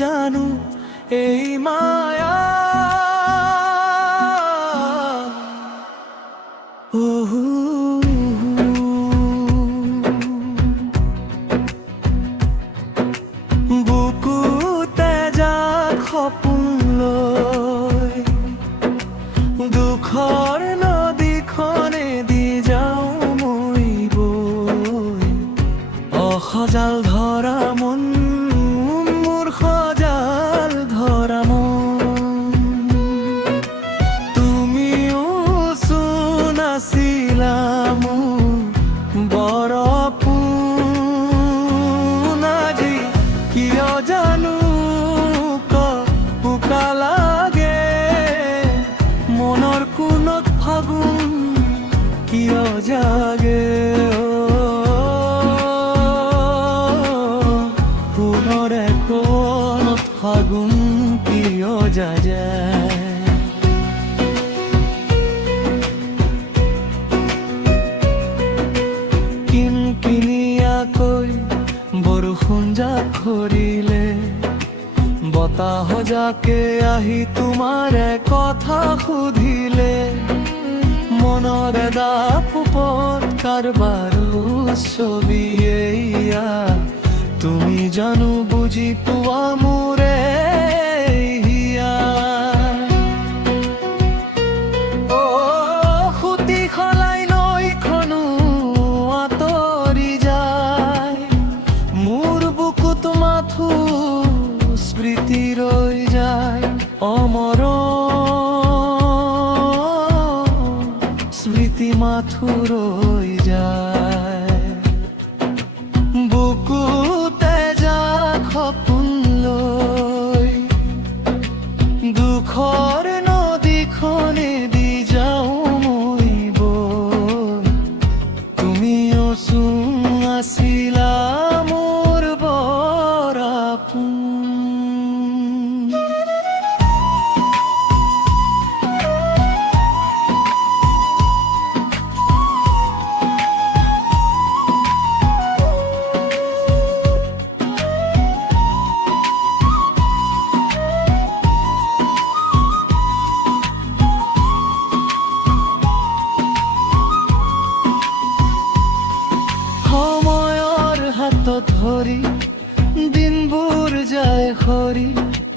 জানো এই মায়া ওহু বুকুতে যা সপোন লৈ দুখৰ নদীখনেদি যাওঁ মই বৈ অসজাল ধৰা মন মোৰ সজাল ধৰা মন তুমিও চোন আছিলা মোৰ বৰ পোন আজি কিয় জানো উকা লাগে মনৰ কোণত ফাগুন কিয় জাগে পুনৰ কোণত ফাগুন কিয় জাগে কিনকিনিয়াকৈ বৰষুণ জাক ধৰিলে বতাহ জাকে আহি তোমাৰে কথা সুধিলে মনৰ দাপ ওপৰত কাৰবাৰো ছবি এয়া তুমি জানো বুজি পোৱা মোৰে হিয়া সুতি সলাই নৈখনো আঁতৰি যায় মোৰ বুকুত মাথো স্মৃতি ৰৈ যায় অমৰ স্মৃতি মাথো ৰৈ যায় বুকুতে যা সপোন লৈ দুখৰ নদীখনেদি যাওঁ মই বৈ তুমিও চোন আছিলা মোৰ বৰ আপোন সময়ৰ হাতত ধৰি দিনবোৰ যায় সৰি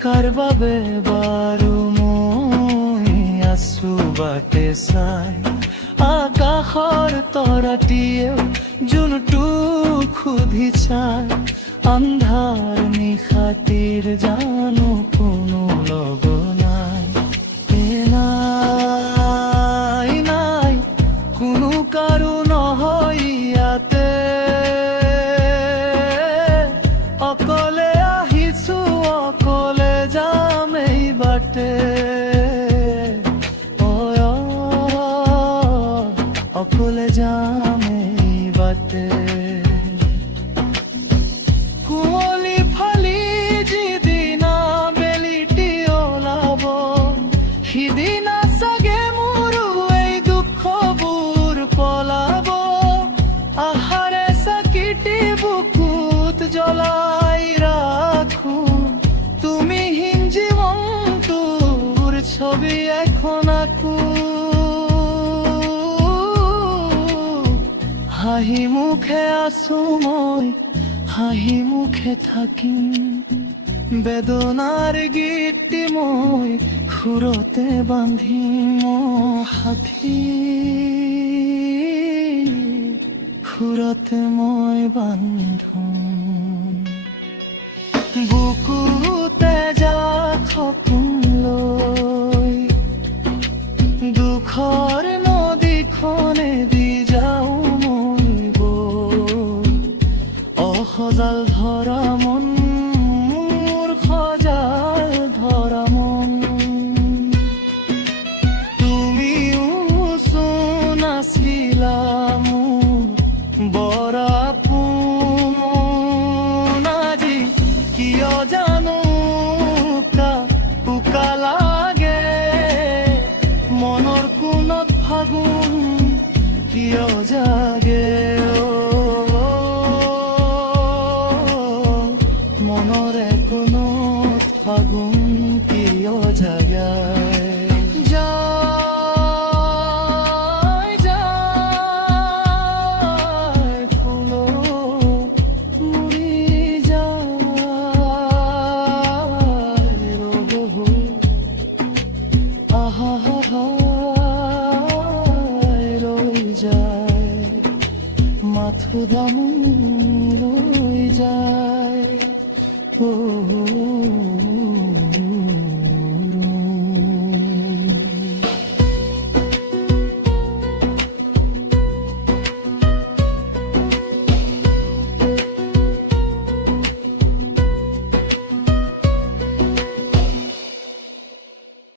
কাৰ বাবে বাৰু মই আছো বাটে চাই আকাশৰ তৰাটিয়েও জোনটো সুধি চাই আন্ধাৰ নিশাটিৰ জানো কোনো লগ নাই নাই নাই কোনো কাৰো নহয় ইয়াতে অকলে আহিছো অকলে যাম এই বাটে অকলে যাম এই বাটে কুঁৱলী ফালি যিদিনা বেলিটি ওলাব সিদিনা চাগে মোৰো এই দুখবোৰ পলাব আহাৰে চাকিটি বুকুত জ্বলাই ৰাখো তুমিহীন জীৱনটোৰ ছবি এখন আঁকো হাঁহি মুখে আছো মই হাঁহি মুখে থাকিম বেদনাৰ গীতটি মই সুৰতে বান্ধিম সাথী সুৰতে মই বান্ধোম বুকুতে যা সপোন লৈ দুখৰ নদীখনেদি যাওঁ মই বৈ অসজাল ধৰা মন মোৰ সজাল ধৰা মন তুমিও চোন আছিলা মোৰ বৰ আপোন আজি কিয় জানো উকা লাগে মনৰ কোণত ফাগুন কিয় জাগে মনৰে কোনো ফাগুন